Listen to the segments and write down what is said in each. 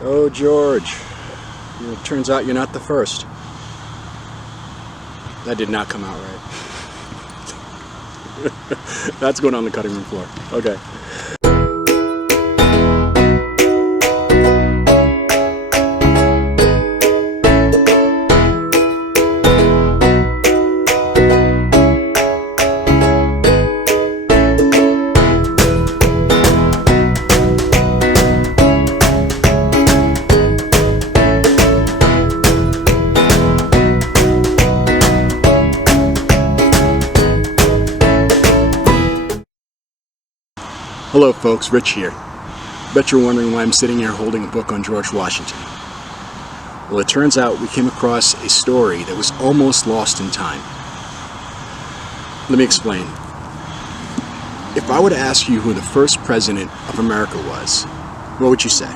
Oh, George. It turns out you're not the first. That did not come out right. That's going on the cutting room floor. Okay. Hello folks, Rich here. Bet you're wondering why I'm sitting here holding a book on George Washington. Well, it turns out we came across a story that was almost lost in time. Let me explain. If I were to ask you who the first president of America was, what would you say?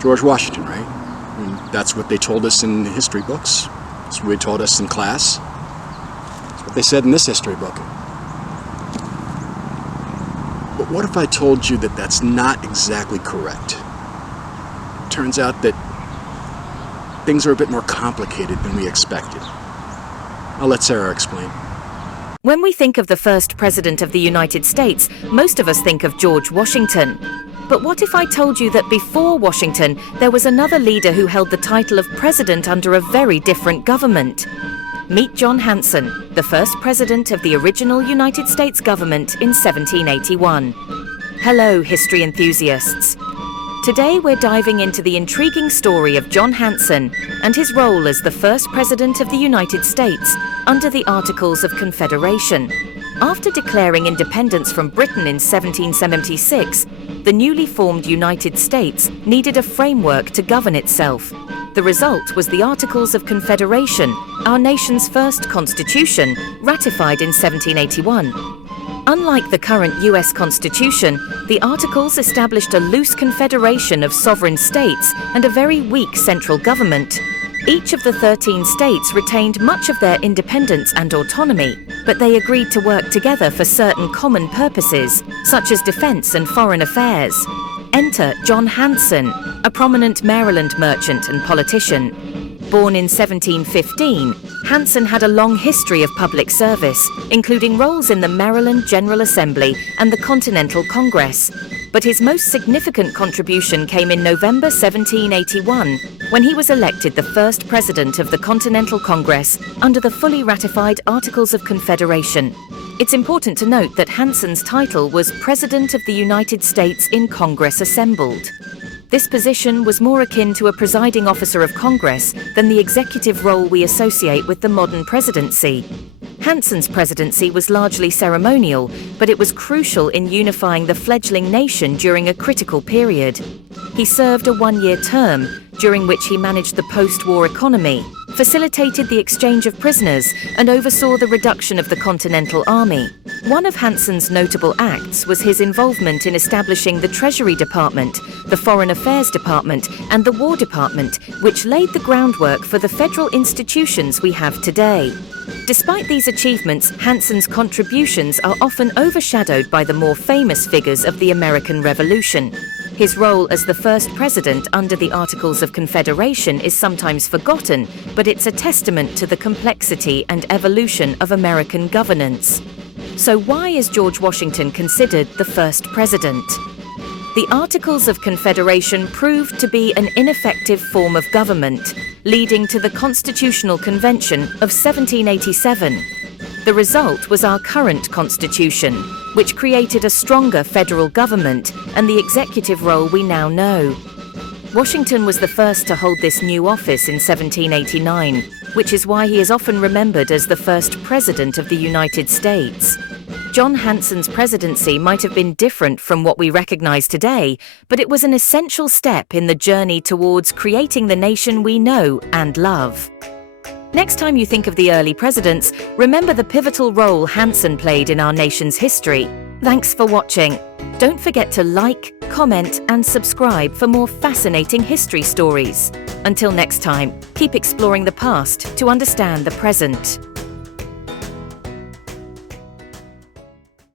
George Washington, right? I mean, that's what they told us in the history books. That's what they told us in class. That's what they said in this history book. But what if I told you that that's not exactly correct? Turns out that things are a bit more complicated than we expected. I'll let Sarah explain. When we think of the first president of the United States, most of us think of George Washington. But what if I told you that before Washington, there was another leader who held the title of president under a very different government? Meet John Hanson, the first president of the original United States government in 1781. Hello, history enthusiasts. Today we're diving into the intriguing story of John Hanson and his role as the first president of the United States under the Articles of Confederation. After declaring independence from Britain in 1776, the newly formed United States needed a framework to govern itself. The result was the Articles of Confederation, our nation's first constitution, ratified in 1781. Unlike the current US Constitution, the Articles established a loose confederation of sovereign states and a very weak central government. Each of the 13 states retained much of their independence and autonomy, but they agreed to work together for certain common purposes, such as defense and foreign affairs. Enter John Hanson, a prominent Maryland merchant and politician. Born in 1715, Hanson had a long history of public service, including roles in the Maryland General Assembly and the Continental Congress. But his most significant contribution came in November 1781, when he was elected the first president of the Continental Congress under the fully ratified Articles of Confederation. It's important to note that Hanson's title was President of the United States in Congress Assembled. This position was more akin to a presiding officer of Congress than the executive role we associate with the modern presidency. Hanson's presidency was largely ceremonial, but it was crucial in unifying the fledgling nation during a critical period. He served a one-year term, during which he managed the post-war economy, facilitated the exchange of prisoners, and oversaw the reduction of the Continental Army. One of Hanson's notable acts was his involvement in establishing the Treasury Department, the Foreign Affairs Department, and the War Department, which laid the groundwork for the federal institutions we have today. Despite these achievements, Hanson's contributions are often overshadowed by the more famous figures of the American Revolution. His role as the first president under the Articles of Confederation is sometimes forgotten, but it's a testament to the complexity and evolution of American governance. So why is George Washington considered the first president? The Articles of Confederation proved to be an ineffective form of government, leading to the Constitutional Convention of 1787. The result was our current Constitution, which created a stronger federal government and the executive role we now know. Washington was the first to hold this new office in 1789, which is why he is often remembered as the first president of the United States. John Hanson's presidency might have been different from what we recognize today, but it was an essential step in the journey towards creating the nation we know and love. Next time you think of the early presidents, remember the pivotal role Hanson played in our nation's history. Thanks for watching. Don't forget to like, comment, and subscribe for more fascinating history stories. Until next time, keep exploring the past to understand the present.